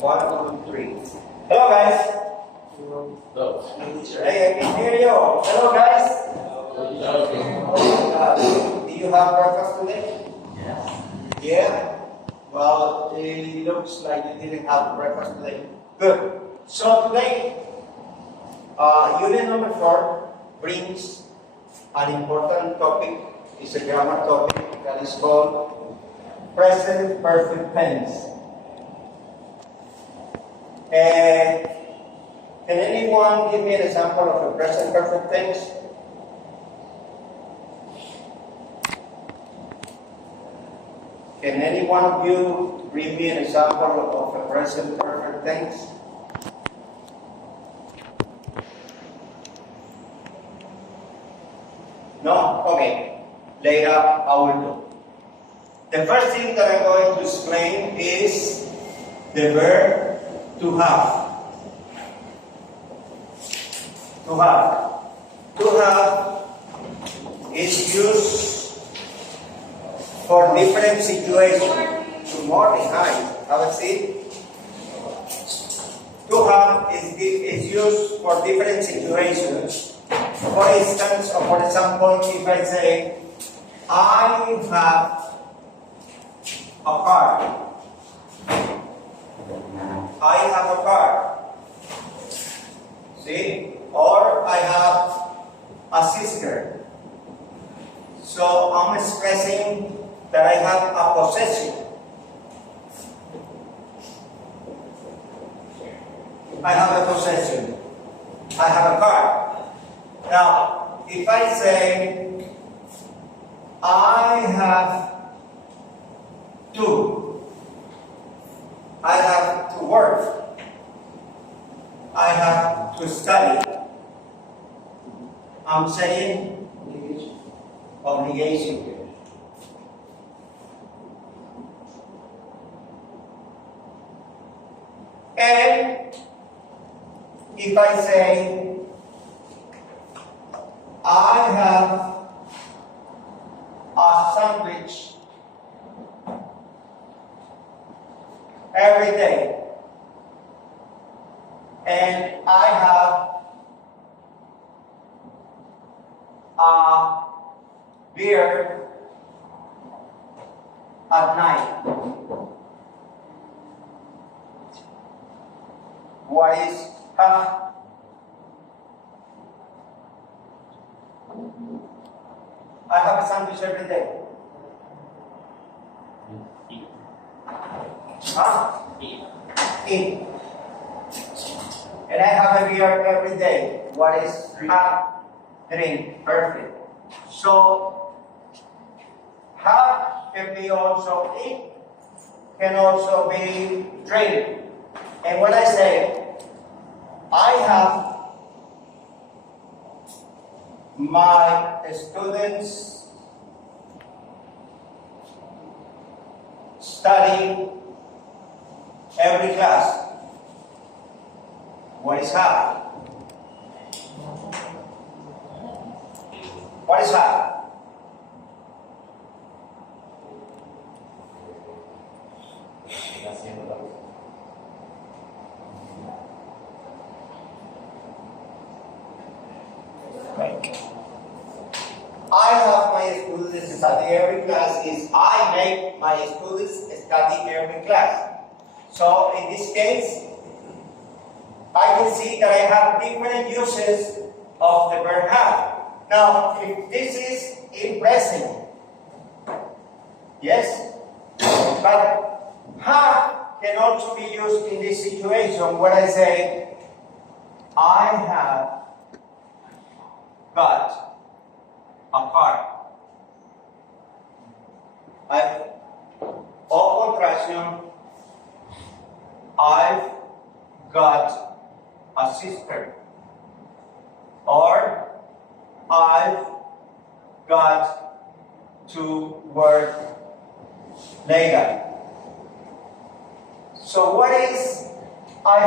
1, 2, 3. Hello, guys. Hey, I can hear you. Hello, guys. Do you have breakfast today? Yes. Yeah? Well, it looks like you didn't have breakfast today. Good. So today, unit number 4 brings an important topic. It's a grammar topic that is called present perfect tense. Can anyone give me an example of a present perfect tense? Can any one of you bring me an example of a present perfect tense? No? Okay. Later I will do. The first thing that I'm going to explain is the verb to have. To have. To have is used for different situations. Good morning, hi. Have a seat. To have is used for different situations. For instance, or for example, if I say, I have a car. I have a car. See? Or I have a sister. So I'm expressing that I have a possession. I have a possession. I have a car. Now, if I say, I have to, I have to work, I have to study, I'm saying obligation. And if I say, I have a sandwich every day, and I have a beer at night. What is have? I have a sandwich every day. Huh? Eat. And I have a beer every day. What is have? Drink. Perfect. So, have can be also eat, can also be drink. And when I say, I have my students study every class. What is have? What is have? I have my students study every class is I make my students study every class. So in this case, I can see that I have different uses of the verb have. Now, if this is in present, yes, but have can also be used in this situation where I say, I have got a car. Au contraction, I've got a sister. Or I've got to work later. So what is I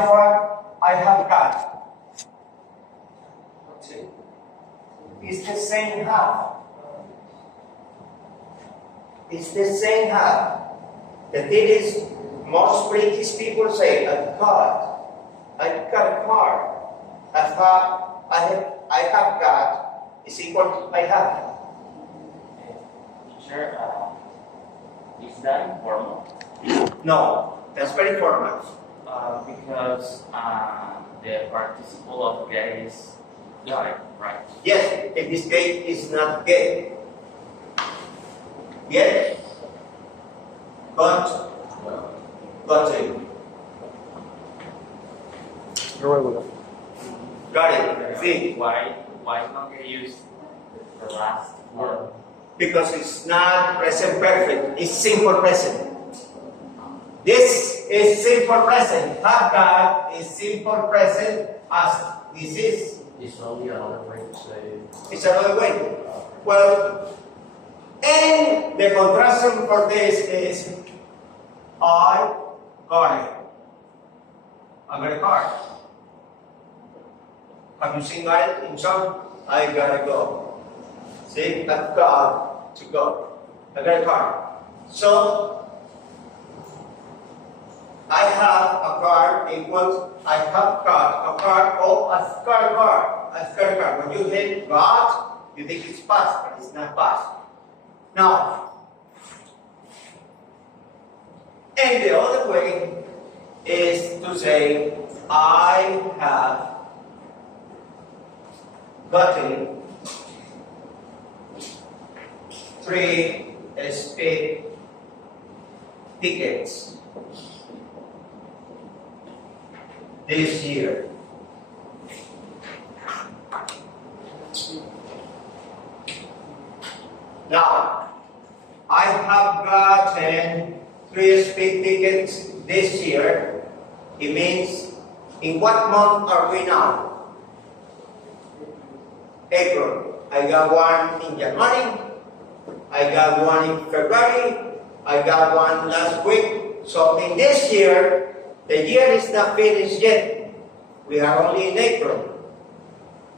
have got? It's the same have. It's the same have. The thing is, Most British people say, I've got a car. I have got is equal to I have. Teacher, is that informal? No, that's very formal. Because the participle of get is got, right? Yes, in this case is not get. Get? Got it. Got it. See? Why not get used the last form? Because it's not present perfect, it's simple present. This is simple present. Have got is simple present as this is. It's only another way to say. It's another way. Well, and the contraction for this is I got it. I got a car. Have you seen that in song? I gotta go. See, I've got to go. I got a car. So, I have a car equals I have got a car or I've got a car. I've got a car. When you hit got, you think it's past, but it's not past. Now, and the other way is to say I have gotten 3 speed tickets this year. Now, I have gotten 3 speed tickets this year. It means, in what month are we now? April. I got one in January. I got one in February. I got one last week. So in this year, the year is not finished yet. We are only in April.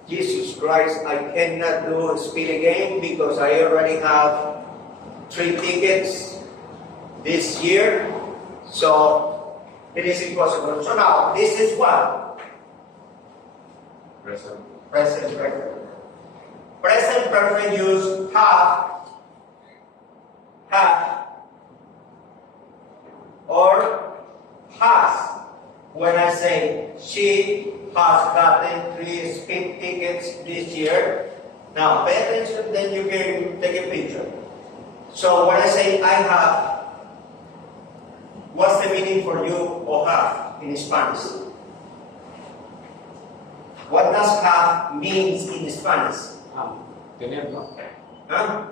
Jesus Christ, I cannot do speed again because I already have 3 tickets this year. So it is impossible. So now, this is what? Present. Present perfect. Present perfect use have, or has. When I say she has gotten 3 speed tickets this year, now pay attention, then you can take a picture. So when I say I have, what's the meaning for you or have in Spanish? What does have means in Spanish? Tener, ¿no? Huh?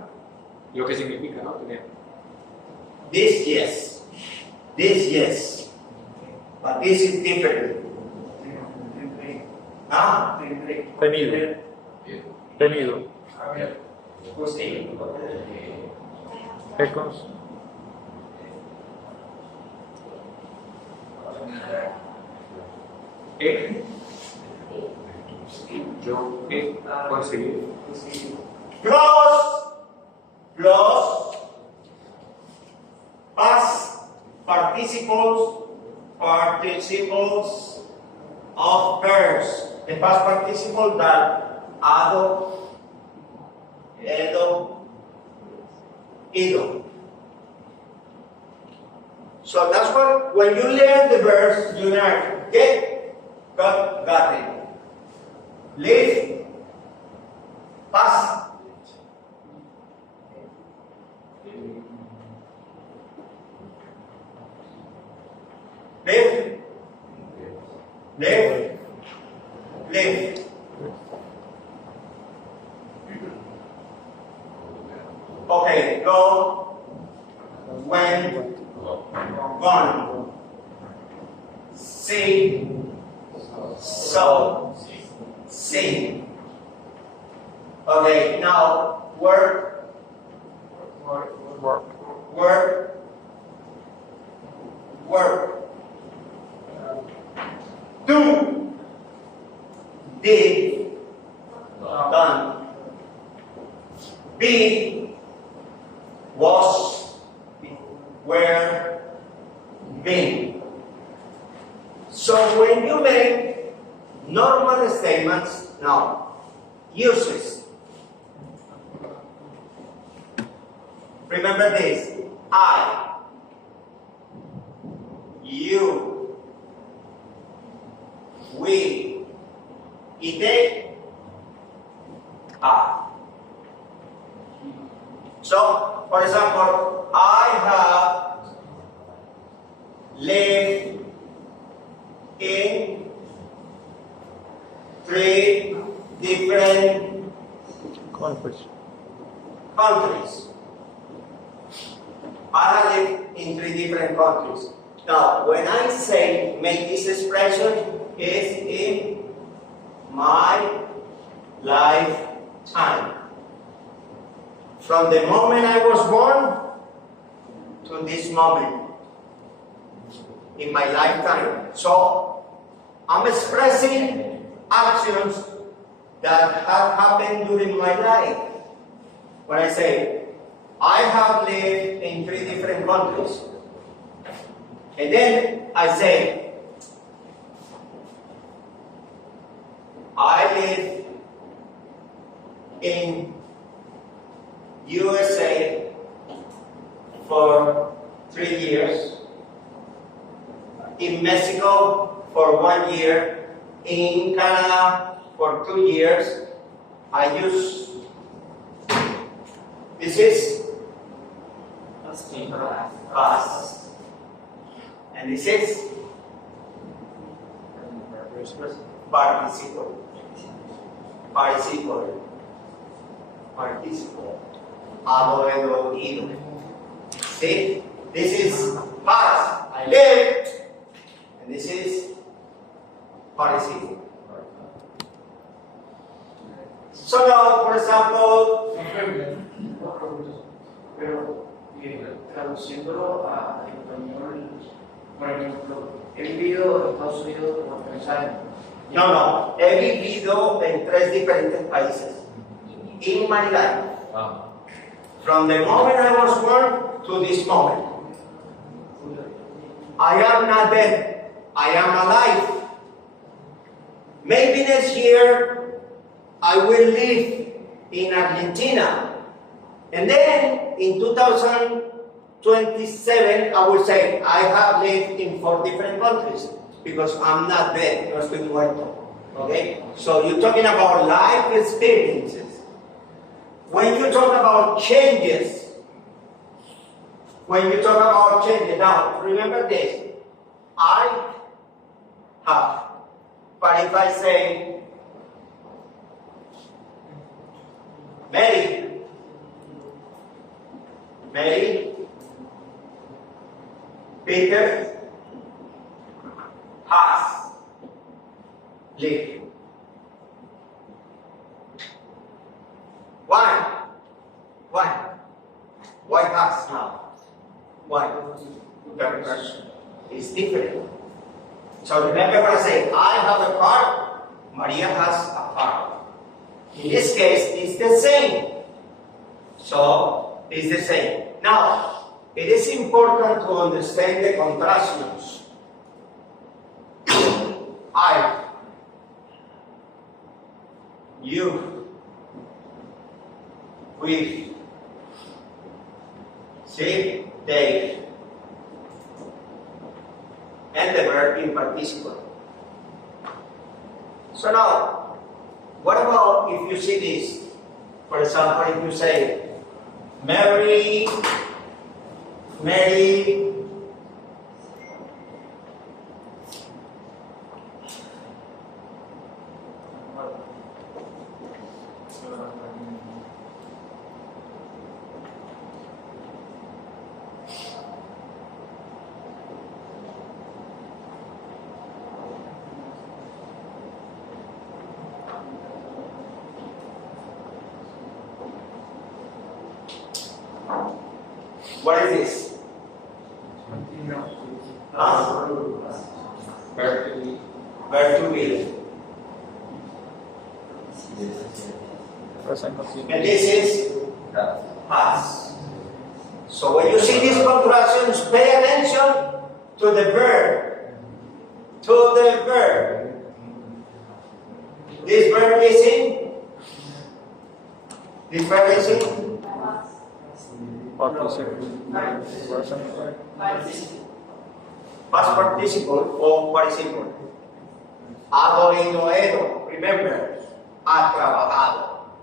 Lo que significa, ¿no? Tener. This yes. This yes. But this is different. Huh? Tenido. Tenido. Ecos. Yo he conseguido. Plus past participles of verbs. The past participle that ado, edo, ido. So that's what, when you learn the verbs, you learn get, got, gotten. Live, past. Live, live, live. Okay, go, when, gone. See, so, sing. Okay, now work, work, work. Do, did, done. Be, was, were, been. So when you make normal statements, now, uses. Remember this, I, you, we, it, I. So, for example, I have lived in 3 different Countries. countries. I have lived in 3 different countries. Now, when I say make this expression, is in my lifetime. From the moment I was born to this moment in my lifetime. So, I'm expressing actions that have happened during my life. When I say, I have lived in 3 different countries. And then I say, I live in USA for 3 years, in Mexico for 1 year, in Canada for 2 years. I use, this is past, and this is participle. Habido, ido. See? This is past. I lived. And this is participle. So now, for example, pero traduciéndolo a español, por ejemplo, he vivido en Estados Unidos por 3 años. no, he vivido en 3 diferentes países. In my life. From the moment I was born to this moment. I am not dead. I am alive. Maybe next year I will live in Argentina. And then in 2027 I will say I have lived in 4 different countries because I'm not dead. No estoy muerto. Okay? So you're talking about life experiences. When you talk about changes, now remember this, I have, but if I say Mary, Peter has lived. Why has now? Why? The person is different. So remember when I say, I have a car, Maria has a car. In this case, it's the same. So, it's the same. Now, it is important to understand the contractions. I, you, we, see, they, and the verb in participle. So now, what about if you see this? For example, if you say, Mary, what is this? Verb to be. Present continuous. And this is past. So when you see these contractions, pay attention to the verb, to This verb is in? This verb is in? Participle. Present. Past participle or participle. Hago ido, edo. Remember, ha trabajado.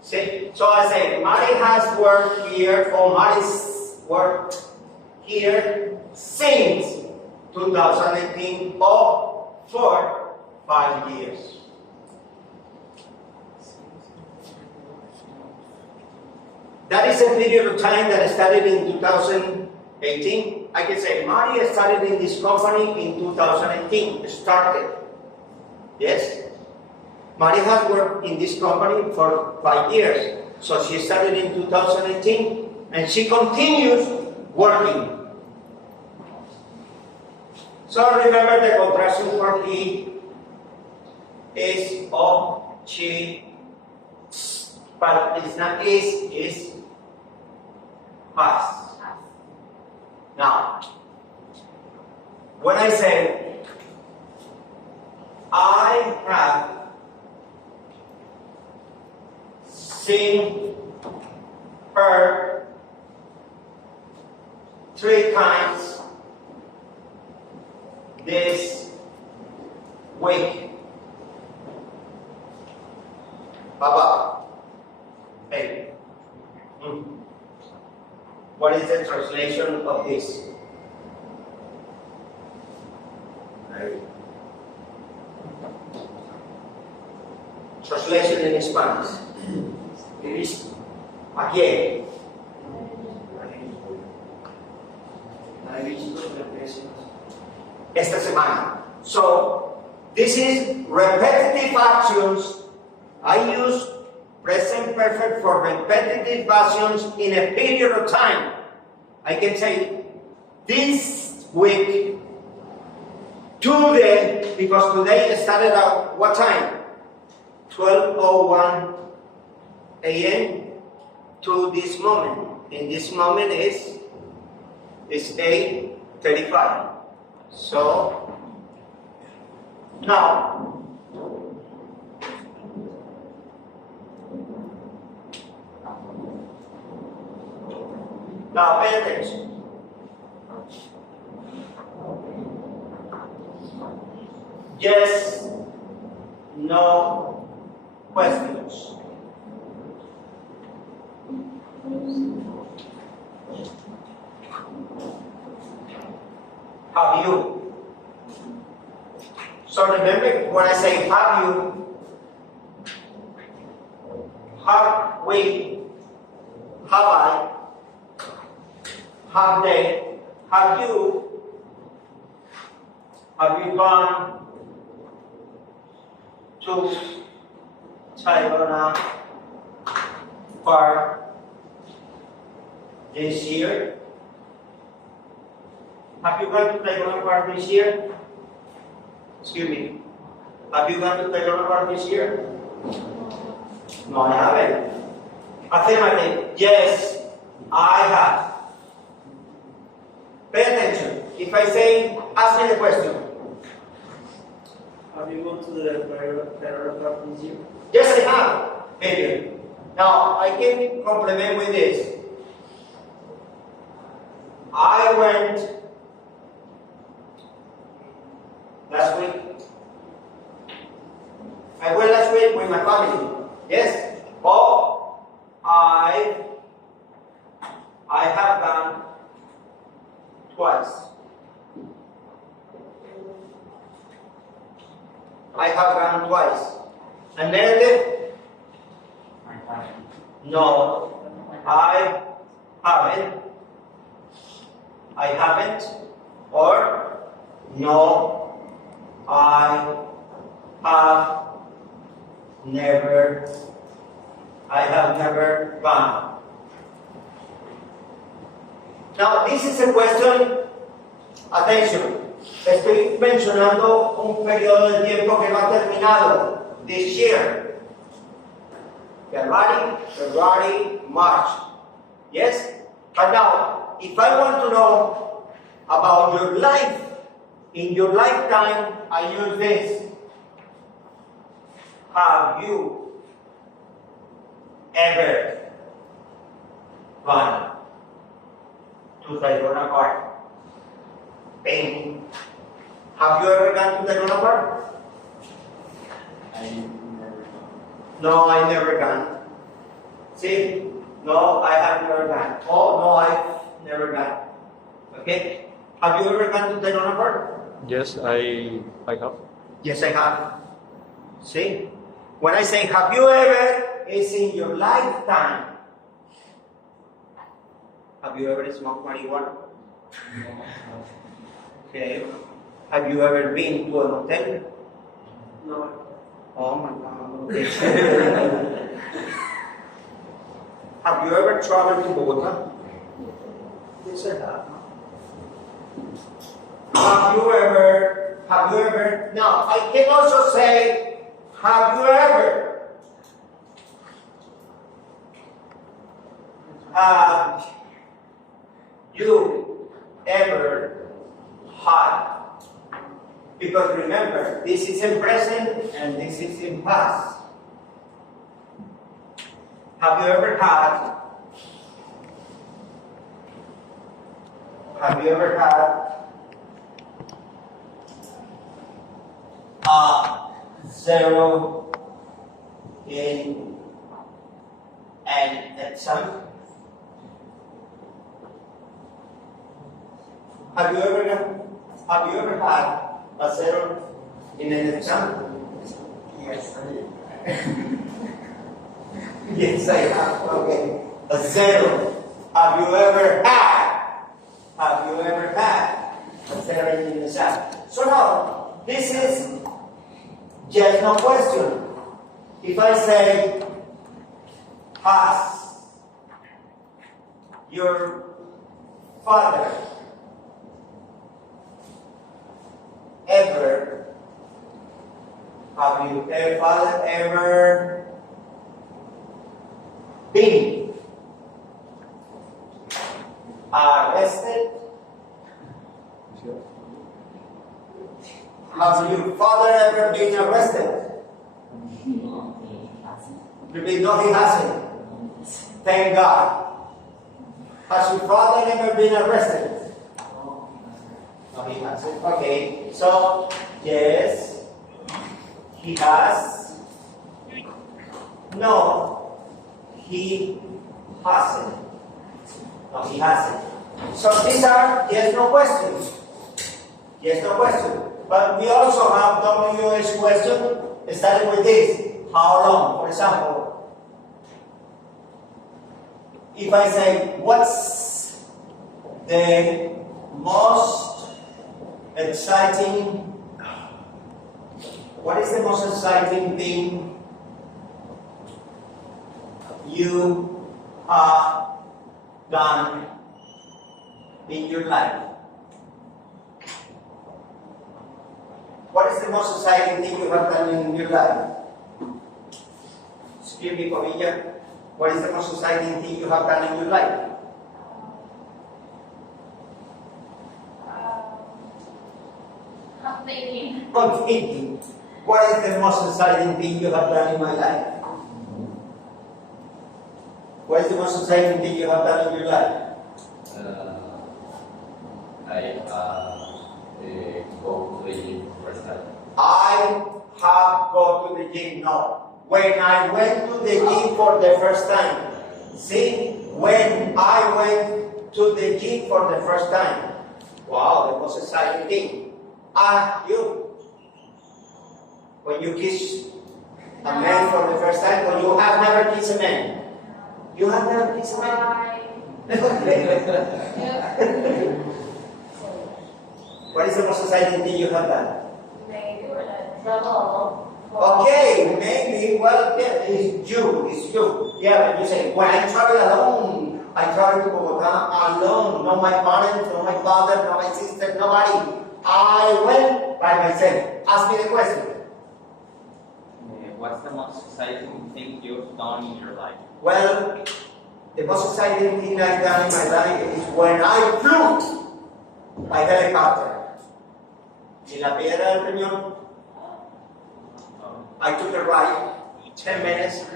See? So I say, Mari has worked here, or Mari's worked here since 2018 or for 5 years. That is a period of time that started in 2018. I can say Mari started in this company in 2018. Started. Yes? Mari has worked in this company for 5 years. So she started in 2018 and she continues working. So remember the contraction for he is of, she, but it's not is past. Now, when I say I have seen her 3 times this week. Baba. Hey. What is the translation of this? Translation in Spanish. ¿A quién? Esta semana. So, this is repetitive actions. I use present perfect for repetitive actions in a period of time. I can say this week, today, because today started at what time? 12:01 a.m. to this moment. And this moment is 8:35. So now pay attention. Yes, no questions. Have you? So remember when I say have you, have we, have I, have they, have you gone to China for this year? Have you gone to Taiwan for this year? Excuse me. Have you gone to Taiwan for this year? No, I haven't. Affirmative. Yes, I have. Pay attention. If I say, ask me the question. Have you gone to the Federal Park Museum? Yes, I have. Period. Now, I can complement with this. I went last week. I went last week with my family. Yes. But I have gone twice. I have gone twice. A negative? No, I haven't. I haven't. Or no, I have never. I have never gone. Now, this is a question. Attention. Estoy mencionando un periodo de tiempo que no ha terminado. This year. February, March. Yes? But now, if I want to know about your life, in your lifetime, I use this. have you ever gone to the Luna Park? Painting. Have you ever gone to the Luna Park? I never No, I never gone. See? No, I have never gone. Oh, no, I've never gone. Okay? Have you ever gone to the Luna Park? Yes, I have. Yes, I have. See? When I say have you ever, it's in your lifetime. Have you ever smoked marijuana? Okay. Have you ever been to a hotel? No. Oh my God. Okay. Have you ever traveled to Bogota? Yes, I have. Have you ever, now I can also say, have you ever had, because remember, this is in present and this is in past. Have you ever had zero in an exam? Have you ever had a zero in an exam? Yes. Yes, I have. Okay. A zero. Have you ever had a zero in an exam? So now, this is just no question. If I say, has your father ever, have you father ever been arrested? Has your father ever been arrested? No, he hasn't. Thank God. Has your father ever been arrested? No, he hasn't. Okay, so yes, he has. No, he hasn't. No, he hasn't. So these are yes, no questions. Yes, no question. But we also have WH question starting with this. How long? For example, if I say, what's the most exciting, what is the most exciting thing you have done in your life? What is the most exciting thing you have done in your life? Excuse me, Comilla. What is the most exciting thing you have done in your life? I'm thinking. I'm thinking. What is the most exciting thing you have done in my life? What is the most exciting thing you have done in your life? I go to the gym first time. I have gone to the gym. No. When I went to the gym for the first time. See? When I went to the gym for the first time. Wow, the most exciting thing. You. When you kiss a man for the first time, when you have never kissed a man. You have never kissed a man? What is the most exciting thing you have done? Maybe we're in trouble. Okay, maybe, well, yeah, it's you. Yeah, but you say, when I travel alone, I travel to Bogota alone, no my parents, no my father, no my sister, nobody. I went by myself. Ask me the question. What's the most exciting thing you've done in your life? Well, the most exciting thing I've done in my life is when I flew by helicopter. In La Piedra del Peñón, I I took a ride, 10 minutes,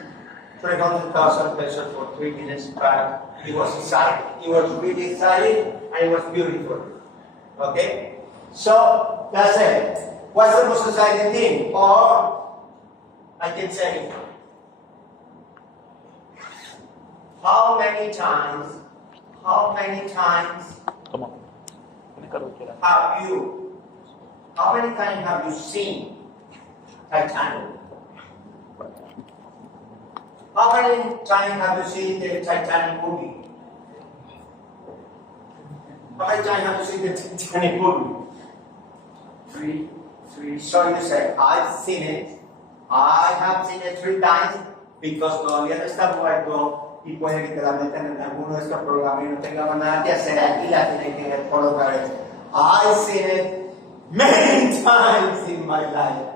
300,000 pesos for 3 minutes, but it was exciting. It was really exciting and it was beautiful. Okay? So, that's it. What's the most exciting thing? Or, I can say, how many times Come on. how many times have you seen Titanic? How many times have you seen the Titanic movie? How many times have you seen the Titanic movie? Three. So you say, I've seen it. I have seen it 3 times because todavía no está muerto y puede literalmente en alguno de estos programas y no tengamos nada que hacer aquí la tiene que ver por otra vez. I've seen it many times in my life.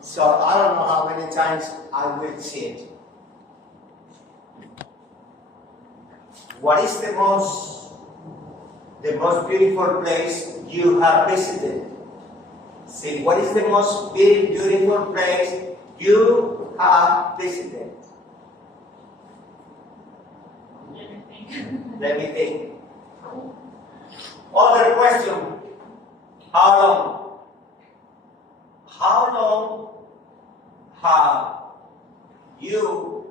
So I don't know how many times I will see it. What is the most beautiful place you have visited? See, what is the most beautiful place you have visited? Let me think. Other question. How long? How long have you,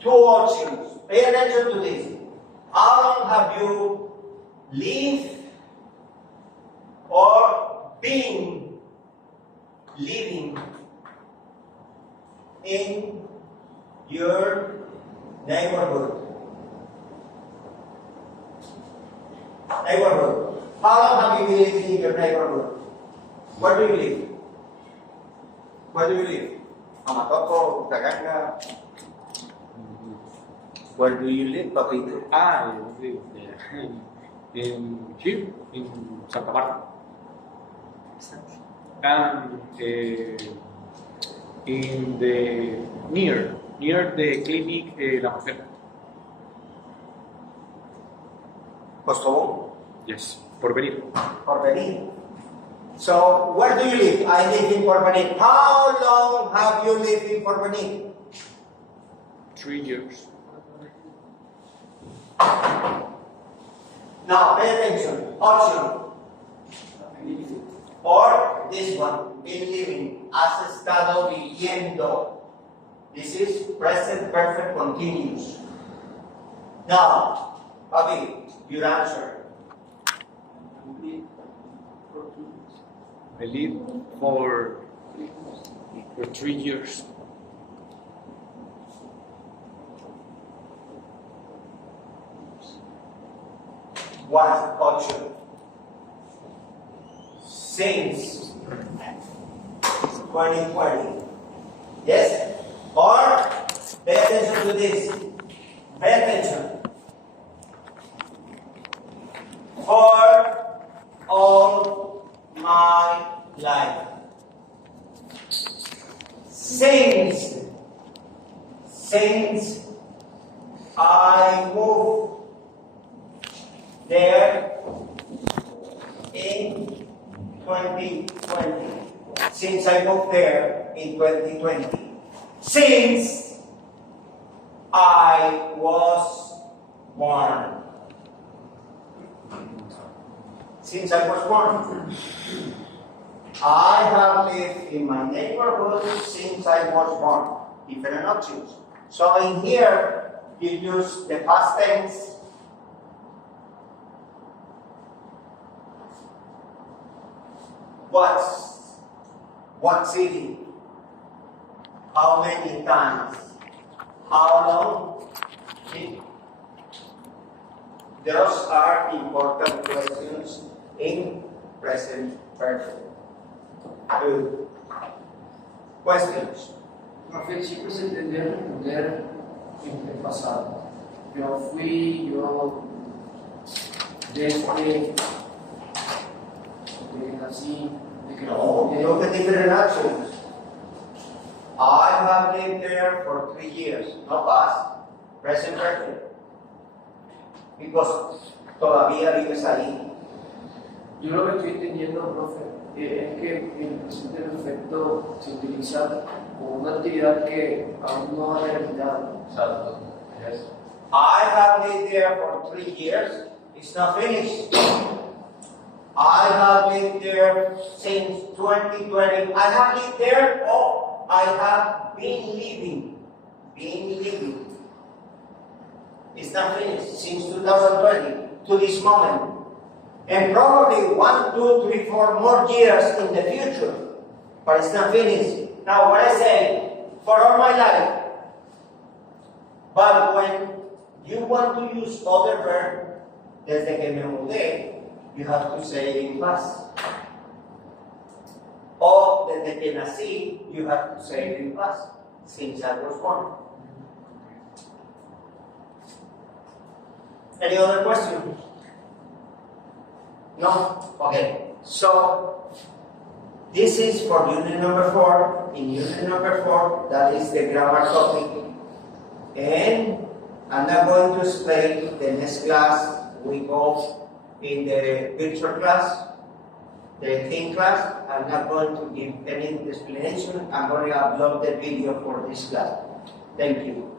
2 options, pay attention to this. How long have you lived or been living in your neighborhood? Neighborhood. How long have you been living in your neighborhood? Where do you live? Where do you live? Amatoco, Taganga. Where do you live, Papito? I live there. Here, in Santa Marta. And in the near the clinic La Mujer. Postobón. Yes, Porvenir. Porvenir. So, where do you live? I live in Porvenir. How long have you lived in Porvenir? 3 years. Now, pay attention. Option. Or this one, been living, has estado viviendo. This is present perfect continuous. Now, Papi, your answer. I live for 3 years. One option. Since 2020. Yes? Or, pay attention to this. Pay attention. For all my life. Since I moved there in 2020. Since I moved there in 2020. Since I was born. Since I was born. I have lived in my neighborhood since I was born. Different options. So in here, you use the past tense. What city? How many times? How long? See? Those are important questions in present perfect. Good. Questions? Profe, siempre se entendió responder en el pasado. Yo fui, desde nací, de que No, look at different actions. I have lived there for 3 years, no past, present perfect. Because todavía vives ahí. Yo lo que estoy entendiendo, profe, es que el presente perfecto se utiliza como una actividad que aún no ha terminado. Exacto. Yes. I have lived there for 3 years. It's not finished. I have lived there since 2020. I have lived there, or I have been living. It's not finished since 2020 to this moment. And probably 1, 2, 3, 4 more years in the future. But it's not finished. Now what I say, for all my life. But when you want to use other verb, desde que me mudé, you have to say it in past. O desde que nací, you have to say it in past, since I was born. Any other questions? No? Okay. So, this is for unit number 4. In unit number 4, that is the grammar topic. And I'm not going to explain the next class. We go in the virtual class, the thin class. I'm not going to give any explanation. I'm going to upload the video for this class. Thank you.